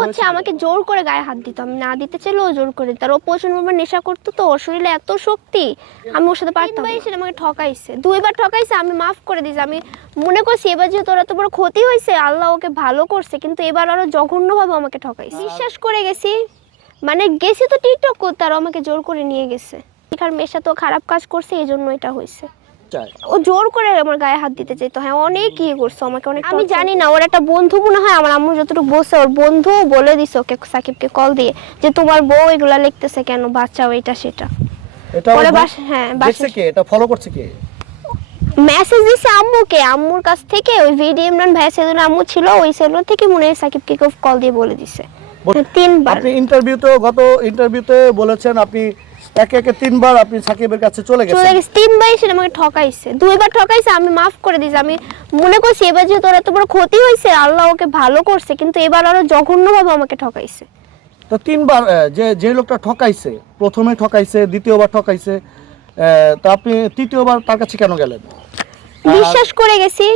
হচ্ছে আমাকে জোর করে গায়ে হাত দিত। আমি না দিতে চাইলে ও জোর করে দিত। আর ও প্রচণ্ড পরিমাণ নেশা করতো তো ওর শরীরে এত শক্তি আমি ওর সাথে পারতাম না। আমাকে ঠকাইছে। দুইবার ঠকাইছে আমি মাফ করে দিয়েছি। আমি মনে করছি এবার যেহেতু ওর এত বড় ক্ষতি হয়েছে আল্লাহ ওকে ভালো করছে কিন্তু এবার আরও জঘন্যভাবে আমাকে ঠকাইছে। বিশ্বাস করে গেছি। মানে গেছি তো টিকটক করতে আর আমাকে জোর করে নিয়ে গেছে। এখানে মেশা তো খারাপ কাজ করছে এই জন্য এটা হয়েছে। চায়। ও জোর করে আমার গায়ে হাত দিতে চাইতো। হ্যাঁ অনেক ইয়ে করছে আমাকে অনেক আমি জানি না ওর একটা বন্ধু মনে হয় আমার আম্মু যতটুকু বসে ওর বন্ধু বলে দিছে ওকে সাকিবকে কল দিয়ে যে তোমার বউ এগুলা লিখতেছে কেন বাচ্চাও এটা সেটা। এটা পরে বাস- হ্যাঁ, দেখছে কে? এটা ফলো করছে কে? মেসেজ দিছে আম্মুকে আম্মুর কাছ থেকে ওই ভিডিও ইমরান ভাই সেদিন আম্মু ছিল ওই সেলুন থেকে মনে হয় সাকিবকে কল দিয়ে বলে দিছে। তিনবার। আপনি ইন্টারভিউতে গত ইন্টারভিউতে বলেছেন আপনি একে একে তিনবার আপনি সাকিবের কাছে চলে চলে গেছে তিনবার সে আমাকে ঠকাইছে দুইবার ঠকাইছে আমি মাফ করে দিয়েছি। আমি মনে করছি এবার এত বড় ক্ষতি হয়েছে আল্লাহ ওকে ভালো করছে কিন্তু এবার আরও জঘন্যভাবে আমাকে ঠকাইছে। তো তিনবার যে যে লোকটা ঠকাইছে প্রথমে ঠকাইছে দ্বিতীয়বার ঠকাইছে তা আপনি তৃতীয়বার তার কাছে কেন গেলেন? বিশ্বাস করে গেছি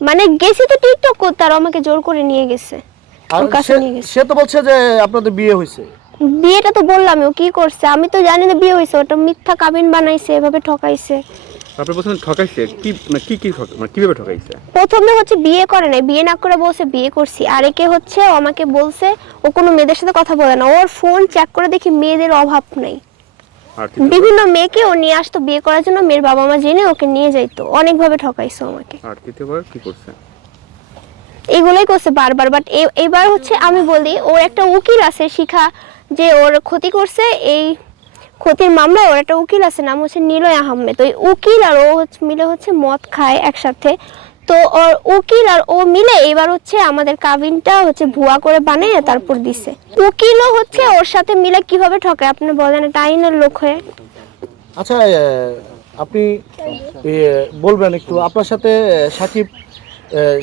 মানে গেছি তো টিকটক করতে আর আমাকে জোর করে নিয়ে গেছে। সে তো বলছে যে আপনাদের বিয়ে হয়েছে। বিয়েটা তো বললাম ও কি করছে? আমি তো জানি না বিয়ে হয়েছে ওটা মিথ্যা কাবিন বানাইছে এভাবে ঠকাইছে। আপনি বলছেন ঠকাইছে? কি মানে কি কি মানে কীভাবে ঠকাইছে? প্রথমে হচ্ছে বিয়ে করে নাই বিয়ে না করে বলছে বিয়ে করছি। আর একে হচ্ছে ও আমাকে বলছে ও কোনো মেয়েদের সাথে কথা বলে না ওর ফোন চেক করে দেখি মেয়েদের অভাব নেই। বিভিন্ন মেয়েকে ও নিয়ে আসতো বিয়ে করার জন্য মেয়ের বাবা মা জেনে ওকে নিয়ে যাইতো অনেকভাবে ঠকাইছো আমাকে। আর তৃতীয়বার কি করছে? এগুলোই করছে বারবার বাট এবার হচ্ছে আমি বলি ওর একটা উকিল আছে শিখা যে ওর ক্ষতি করছে, এই ক্ষতির মামলায় ওর একটা উকিল আছে, নাম হচ্ছে নিলয় আহমেদ। ওই উকিল আর ও মিলে হচ্ছে মদ খায় একসাথে। তো ওর উকিল আর ও মিলে এবার হচ্ছে আমাদের কাবিনটা হচ্ছে ভুয়া করে বানিয়ে তারপর দিছে। উকিলও হচ্ছে ওর সাথে মিলে কীভাবে ঠকে? আপনি বলেন, এটা আইনের লোক হয়ে। আচ্ছা আপনি বলবেন একটু। আপনার সাথে সাকিব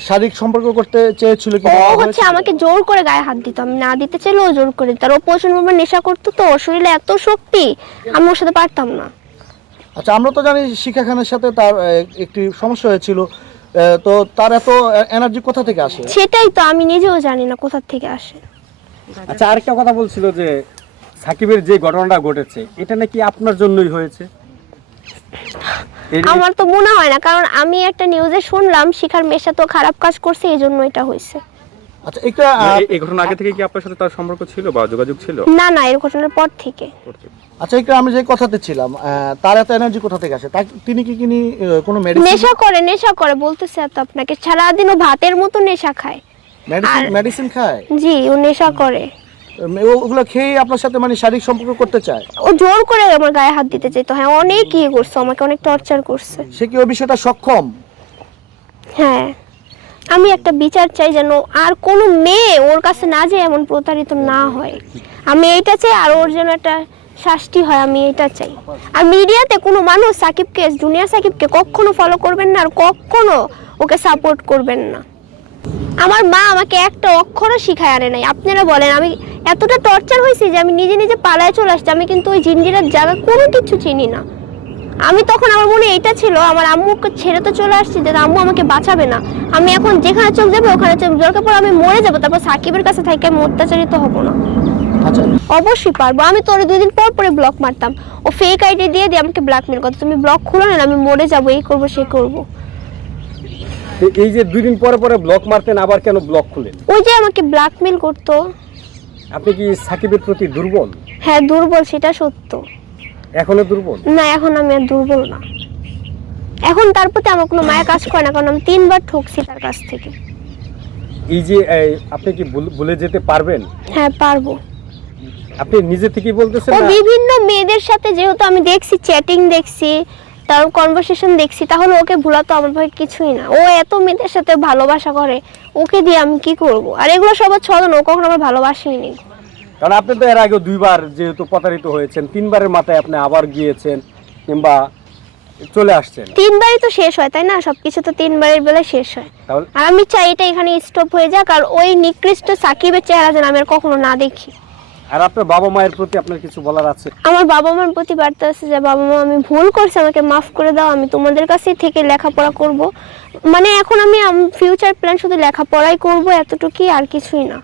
শারীরিক সম্পর্ক করতে চেয়েছিল কি ও হচ্ছে আমাকে জোর করে গায়ে হাত দিত। আমি না দিতে চাইলে ও জোর করে দিত। আর ও প্রচণ্ড পরিমাণ নেশা করতো তো ওর শরীরে এত শক্তি আমি ওর সাথে পারতাম না। আচ্ছা আমরা তো জানি শিখা খানের সাথে তার একটি সমস্যা হয়েছিল। তো তার এত এনার্জি কোথা থেকে আসে? সেটাই তো আমি নিজেও জানি না কোথা থেকে আসে। আচ্ছা আরেকটা কথা বলছিল যে সাকিবের যে ঘটনাটা ঘটেছে এটা নাকি আপনার জন্যই হয়েছে? আমার তো মনে হয় না কারণ আমি একটা নিউজে শুনলাম শিখার মেশা তো খারাপ কাজ করছে এই জন্য এটা হয়েছে। আচ্ছা মানে এই- এই ঘটনা আগে থেকে কি আপনার সাথে তার সম্পর্ক ছিল বা যোগাযোগ ছিল? না না এর ঘটনার পর থেকে। আচ্ছা একটা আমি যে কথাতে ছিলাম আহ, তার এত এনার্জি কোথা থেকে আসে? তিনি কি কিনি কোনো মেডিসিন নেশা করে নেশা করে বলতেছে এত আপনাকে সারাদিন ও ভাতের মতো নেশা খায়। মেডিসিন আর- মেডিসিন খায়? জি ও নেশা করে। ওগুলো খেয়ে আপনার সাথে মানে শারীরিক সম্পর্ক করতে চায়? ও জোর করে আমার গায়ে হাত দিতে চাইতো। হ্যাঁ অনেক ইয়ে করছে আমাকে অনেক টর্চার করছে। সে কি ওই বিষয়টা সক্ষম? হ্যাঁ। আমি একটা বিচার চাই যেন আর কোনো মেয়ে ওর কাছে না যায় এমন প্রতারিত না হয়। আমি এইটা চাই আর ওর যেন একটা শাস্তি হয় আমি এটা চাই। আর মিডিয়াতে কোনো মানুষ সাকিবকে জুনিয়র সাকিবকে কখনো ফলো করবেন না আর কখনো ওকে সাপোর্ট করবেন না। আমার মা আমাকে একটা অক্ষরও শিখায় আনে নাই। আপনারা বলেন আমি এতটা টর্চার হয়েছি যে আমি নিজে নিজে পালায় চলে আসছি। আমি কিন্তু ওই জিঞ্জিরার জায়গা কোনো কিছু চিনি না। আমি তখন আমার মনে এটা ছিল আমার আম্মুকে ছেড়ে তো চলে আসছি যে আম্মু আমাকে বাঁচাবে না। আমি এখন যেখানে চোখ যাবে ওখানে চোখ দরকার পর আমি মরে যাব তারপর সাকিবের কাছে থেকে আমি অত্যাচারিত হব না। আচ্ছা। অবশ্যই পারব। আমি তোর দুই দিন পর পরে ব্লক মারতাম। ও ফেক আইডি দিয়ে দিয়ে আমাকে ব্ল্যাকমেল করতো। তুমি ব্লক খুলো না আমি মরে যাব এই করব সেই করব। এই যে দুই দিন পরে পরে ব্লক মারতেন আবার কেন ব্লক খুলেন ওই যে আমাকে ব্ল্যাকমেল করতো। আপনি কি সাকিবের প্রতি দুর্বল? হ্যাঁ দুর্বল সেটা সত্য। এখনও দুর্বল? না এখন আমি আর দুর্বল না। এখন তার প্রতি আমার কোনো মায়া কাজ করে না কারণ আমি তিনবার ঠকছি তার কাছ থেকে। এই যে এই, আপনি কি ভুল- ভুলে যেতে পারবেন? হ্যাঁ পারব। আপনি নিজে থেকেই বলতেছেন ও না? বিভিন্ন মেয়েদের সাথে যেহেতু আমি দেখছি চ্যাটিং দেখছি তার কনভারসেশন দেখছি তাহলে ওকে ভোলা তো আমার ভাই কিছুই না। ও এত মেয়েদের সাথে ভালোবাসা করে ওকে দিয়ে আমি কি করব? আর এগুলো সবার ছদন ও কখনো আমার ভালোবাসেনি। কারণ আপনি তো এর আগে দুইবার যেহেতু প্রতারিত হয়েছেন তিনবারের মাথায় আপনি আবার গিয়েছেন কিংবা চলে আসছেন। তিনবারই তো শেষ হয় তাই না? সবকিছু তো তিনবারের বেলায় শেষ হয়। আর আমি চাই এটা এখানে স্টপ হয়ে যাক আর ওই নিকৃষ্ট সাকিবের চেহারা যেন আমি আর কখনো না দেখি। আর আপনার বাবা মায়ের প্রতি আপনার কিছু বলার আছে? আমার বাবা মার প্রতি বার্তা আছে যে, বাবা মা, আমি ভুল করছি, আমাকে মাফ করে দাও, আমি তোমাদের কাছেই থেকে লেখাপড়া করব। মানে এখন আমি ফিউচার প্ল্যান শুধু লেখাপড়াই করব, এতটুকুই আর কিছুই না।